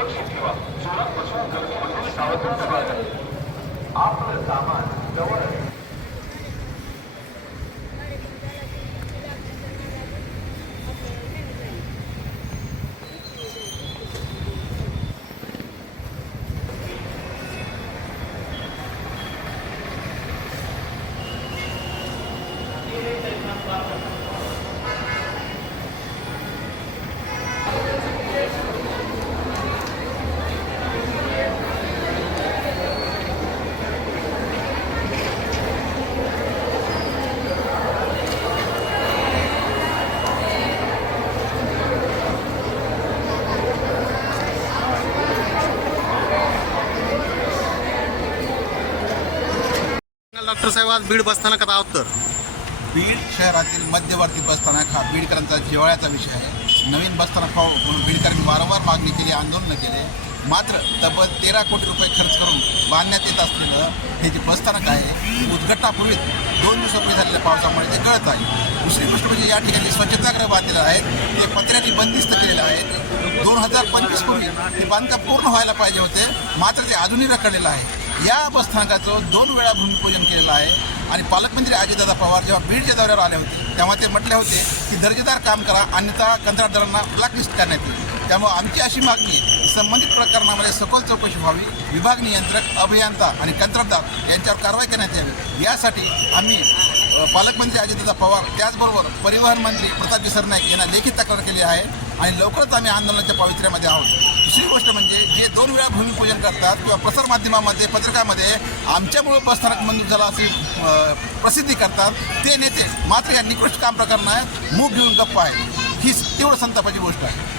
सुरक्षित ठेवा जोरात बसून गर्दीमधून सावधान आपलं सामान जवळ डॉक्टर साहेब आज बीड बसस्थानकात आहोत तर? बीड शहरातील मध्यवर्ती बसस्थानक हा बीडकरांचा जिवाळ्याचा विषय आहे. नवीन बसस्थानक व्हावं म्हणून बीडकरांनी वारंवार मागणी केली आंदोलनं केले. मात्र तब्बल तेरा कोटी रुपये खर्च करून बांधण्यात येत असलेलं हे जे बसस्थानक आहे उद्घाटनापूर्वीच दोन दिवसापूर्वी झालेल्या पावसामुळे ते गळत आहे. दुसरी गोष्ट म्हणजे या ठिकाणी स्वच्छतागृह बांधलेलं आहेत ते पत्र्यांनी बंदिस्त केलेलं आहे. दोन हजार पंचवीस पूर्वी ते बांधकाम पूर्ण व्हायला पाहिजे होते. मात्र ते अजूनही रखडलेलं आहे. या बसस्थानकाचं दोन वेळा भूमिपूजन केलेलं आहे. आणि पालकमंत्री अजितदादा पवार जेव्हा बीडच्या दौऱ्यावर आले होते तेव्हा ते म्हटले होते की दर्जेदार काम करा अन्यथा कंत्राटदारांना ब्लॅकलिस्ट करण्यात येईल. त्यामुळे आमची अशी मागणी आहे संबंधित प्रकरणामध्ये सखोल चौकशी व्हावी. विभाग नियंत्रक अभियंता आणि कंत्राटदार यांच्यावर कारवाई करण्यात यावी. यासाठी आम्ही पालकमंत्री अजितदादा पवार त्याचबरोबर परिवहन मंत्री प्रतापजी सरनाईक यांना लेखी तक्रार केली आहे. आणि लवकरच आम्ही आंदोलनाच्या पावित्र्यामध्ये आहोत. दुसरी गोष्ट म्हणजे जे दोन वेळा भूमिपूजन करतात किंवा प्रसारमाध्यमामध्ये पत्रकामध्ये आमच्यामुळे बसस्थानक मंजूर झाला अशी प्रसिद्धी करतात ते नेते मात्र या निकृष्ट काम प्रकरणात मूग घेऊन गप्प आहे. ही तीव्र संतापाची गोष्ट आहे.